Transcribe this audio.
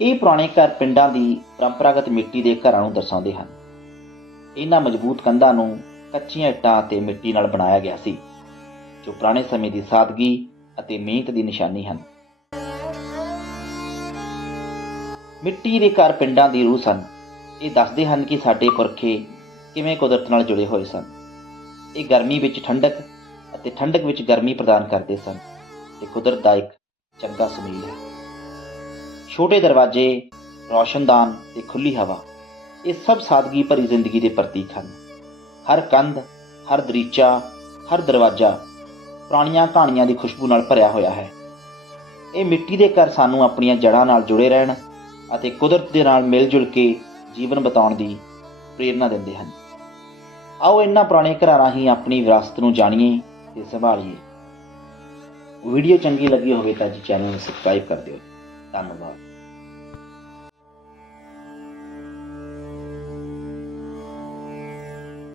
ਇਹ ਪੁਰਾਣੇ ਘਰ ਪਿੰਡਾਂ ਦੀ ਪਰੰਪਰਾਗਤ ਮਿੱਟੀ ਦੇ ਘਰਾਂ ਨੂੰ ਦਰਸਾਉਂਦੇ ਹਨ। ਇਹਨਾਂ ਮਜ਼ਬੂਤ ਕੰਧਾਂ ਨੂੰ ਕੱਚੀਆਂ ਇੱਟਾਂ ਅਤੇ ਮਿੱਟੀ ਨਾਲ ਬਣਾਇਆ ਗਿਆ ਸੀ, ਜੋ ਪੁਰਾਣੇ ਸਮੇਂ ਦੀ ਸਾਦਗੀ ਅਤੇ ਮਿਹਨਤ ਦੀ ਨਿਸ਼ਾਨੀ ਹਨ। ਮਿੱਟੀ ਦੇ ਘਰ ਪਿੰਡਾਂ ਦੀ ਰੂਹ ਸਨ। ਇਹ ਦੱਸਦੇ ਹਨ ਕਿ ਸਾਡੇ ਪੁਰਖੇ ਕਿਵੇਂ ਕੁਦਰਤ ਨਾਲ ਜੁੜੇ ਹੋਏ ਸਨ। ਇਹ ਗਰਮੀ ਵਿੱਚ ਠੰਡਕ ਅਤੇ ਠੰਡਕ ਵਿੱਚ ਗਰਮੀ ਪ੍ਰਦਾਨ ਕਰਦੇ ਸਨ। ਤੇ ਕੁਦਰਤ ਦਾ ਇੱਕ ਚੰਗਾ ਸੁਮੇਲ ਹੈ। ਛੋਟੇ ਦਰਵਾਜ਼ੇ, ਰੋਸ਼ਨਦਾਨ ਤੇ ਖੁੱਲੀ ਹਵਾ, ਇਹ ਸਭ ਸਾਦਗੀ ਭਰੀ ਜ਼ਿੰਦਗੀ ਦੇ ਪ੍ਰਤੀਕ ਹਨ। ਹਰ ਕੰਧ, ਹਰ ਦਰੀਚਾ ਹਰ ਦਰਵਾਜ਼ਾ ਪੁਰਾਣੀਆਂ ਕਹਾਣੀਆਂ ਦੀ ਖੁਸ਼ਬੂ ਨਾਲ ਭਰਿਆ ਹੋਇਆ ਹੈ। ਇਹ ਮਿੱਟੀ ਦੇ ਘਰ ਸਾਨੂੰ ਆਪਣੀਆਂ ਜੜ੍ਹਾਂ ਨਾਲ ਜੁੜੇ ਰਹਿਣ ਅਤੇ ਕੁਦਰਤ ਦੇ ਨਾਲ ਮਿਲ ਜੁਲ ਕੇ ਜੀਵਨ ਬਿਤਾਉਣ ਦੀ ਪ੍ਰੇਰਣਾ ਦਿੰਦੇ ਹਨ। ਆਓ ਇਹਨਾਂ ਪੁਰਾਣੇ ਘਰਾਂ ਰਾਹੀਂ ਆਪਣੀ ਵਿਰਾਸਤ ਨੂੰ ਜਾਣੀਏ ਤੇ ਸੰਭਾਲੀਏ। ਵੀਡੀਓ ਚੰਗੀ ਲੱਗੀ ਹੋਵੇ ਤਾਂ ਜੀ ਚੈਨਲ ਨੂੰ ਸਬਸਕ੍ਰਾਈਬ ਕਰ ਦਿਓ। Tama ba?